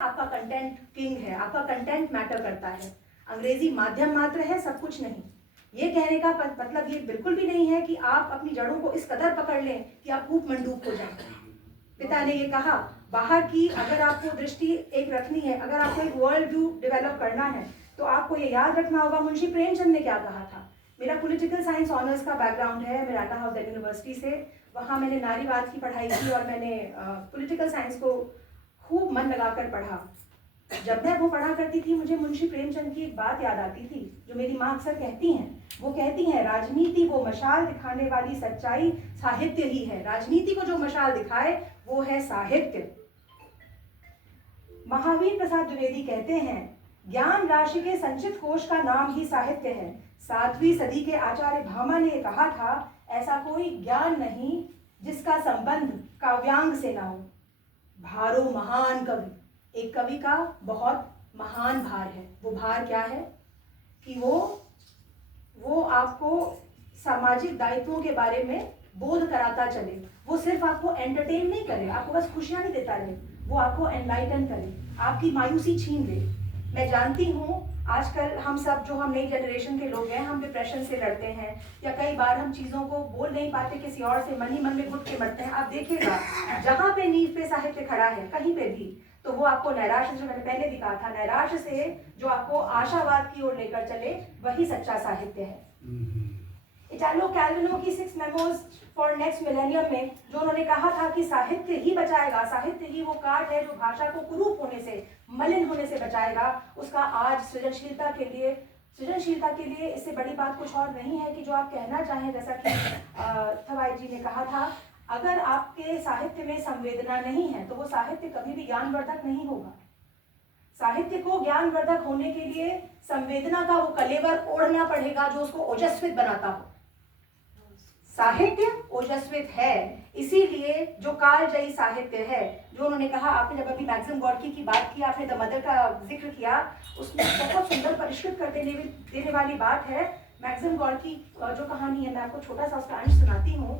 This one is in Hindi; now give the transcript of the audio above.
आपका कंटेंट किंग है, आपका कंटेंट मैटर करता है। अंग्रेजी माध्यम मात्र है, सब कुछ नहीं। ये कहने का मतलब ये बिल्कुल भी नहीं है कि आप अपनी जड़ों को इस कदर पकड़ लें कि आप कूप मंडूक हो जाएं। पिता ने ये कहा, बाहर की अगर आपको दृष्टि एक रखनी है, अगर आपको एक वर्ल्ड व्यू डेवलप करना है, तो आपको ये याद रखना होगा मुंशी प्रेमचंद ने क्या कहा था। मेरा पॉलिटिकल साइंस ऑनर्स का बैकग्राउंड है, मैं टाटा हाउस यूनिवर्सिटी से, वहाँ मैंने नारीवाद की पढ़ाई की और मैंने पॉलिटिकल साइंस को खूब मन लगाकर पढ़ा। जब मैं वो पढ़ा करती थी, मुझे मुंशी प्रेमचंद की एक बात याद आती थी जो मेरी माँ अक्सर कहती हैं। वो कहती हैं, राजनीति वो मशाल दिखाने वाली सच्चाई साहित्य ही है। राजनीति को जो मशाल दिखाए वो है साहित्य। महावीर प्रसाद द्विवेदी कहते हैं, ज्ञान राशि के संचित कोश का नाम ही साहित्य है। 7वीं सदी के आचार्य भामा ने कहा था, ऐसा कोई ज्ञान नहीं जिसका संबंध काव्यांग से ना हो। भारो महान कवि, एक कवि का बहुत महान भार है। वो भार क्या है कि वो आपको सामाजिक दायित्वों के बारे में बोध कराता चले। वो सिर्फ आपको एंटरटेन नहीं करे, आपको बस खुशियां नहीं देता रहे, वो आपको एनलाइटन करे, आपकी मायूसी छीन ले। मैं जानती हूँ आजकल हम सब जो हम नई जनरेशन के लोग हैं, हम डिप्रेशन से लड़ते हैं या कई बार हम चीज़ों को बोल नहीं पाते, किसी और से मन ही मन में घुट के मरते हैं। आप देखिएगा, जहाँ पे नींव पे साहित्य खड़ा है कहीं पे भी, तो वो आपको नैराश्य, जो मैंने पहले भी कहा था, नैराश्य से जो आपको आशावाद की ओर लेकर चले, वही सच्चा साहित्य है। इटालो कैल्विनो की 6 मेमोज फॉर नेक्स्ट मिलेनियम में जो उन्होंने कहा था कि साहित्य ही बचाएगा, साहित्य ही वो काट है जो भाषा को कुरूप होने से, मलिन होने से बचाएगा, उसका आज सृजनशीलता के लिए इससे बड़ी बात कुछ और नहीं है कि जो आप कहना चाहें, जैसा कि थवाई जी ने कहा था, अगर आपके साहित्य में संवेदना नहीं है तो वो साहित्य कभी भी ज्ञानवर्धक नहीं होगा। साहित्य को ज्ञानवर्धक होने के लिए संवेदना का वो कलेवर ओढ़ना पड़ेगा जो उसको ओजस्वित बनाता हो। साहित्य ओजस्वित है, इसीलिए जो कालजयी साहित्य है, जो उन्होंने कहा, आपने जब अभी मैक्सिम गॉर्की की बात की, आपने द मदर का जिक्र किया, उसमें बहुत सुंदर परिष्कृत कर देने वाली बात है। मैक्सिम गॉर्की जो कहानी है, मैं आपको छोटा सा उसका अंश सुनाती हूँ।